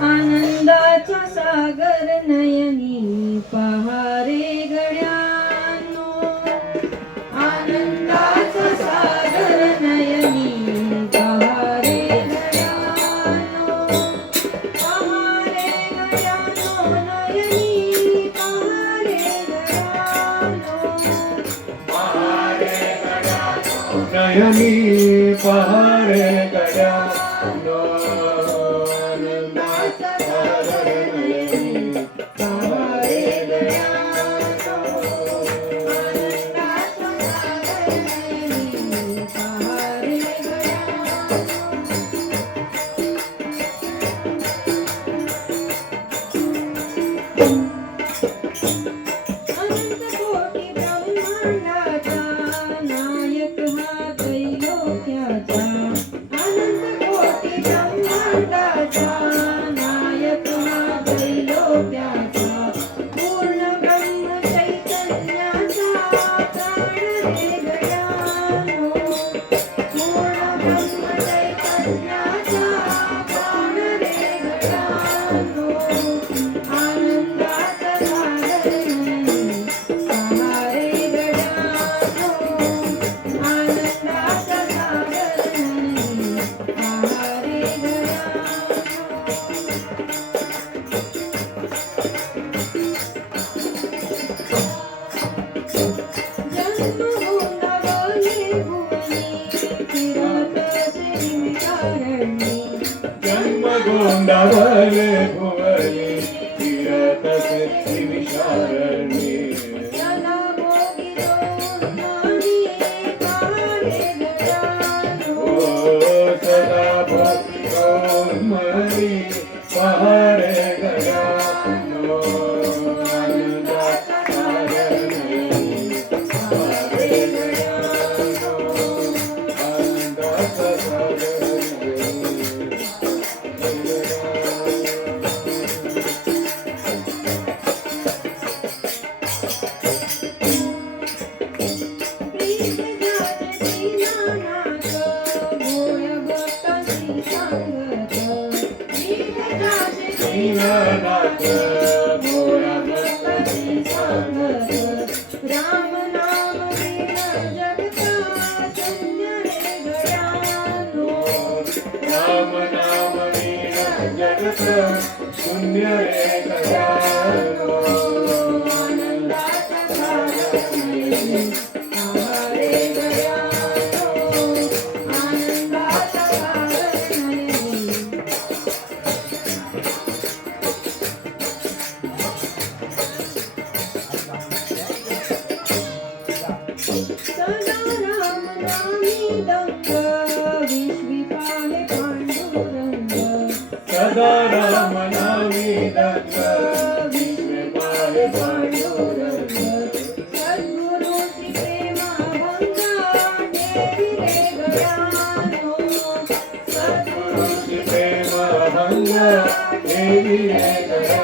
आनंदाचा सागर नयनी पहारे गड्यानो. आनंदाचा सागर नयनी पहारे गड्यानो. पहारे गड्यानो नयनी पहारे गड्यानो. पहारे गड्यानो नयनी पहारे கொண்டவரே புவனே திரதசி விஷால जीवनात गोळा गणपती सांगत राम नाम विना जगता संजय गयानो राम नाम विना जगता संजय गयानो आनंदाचा Yeah.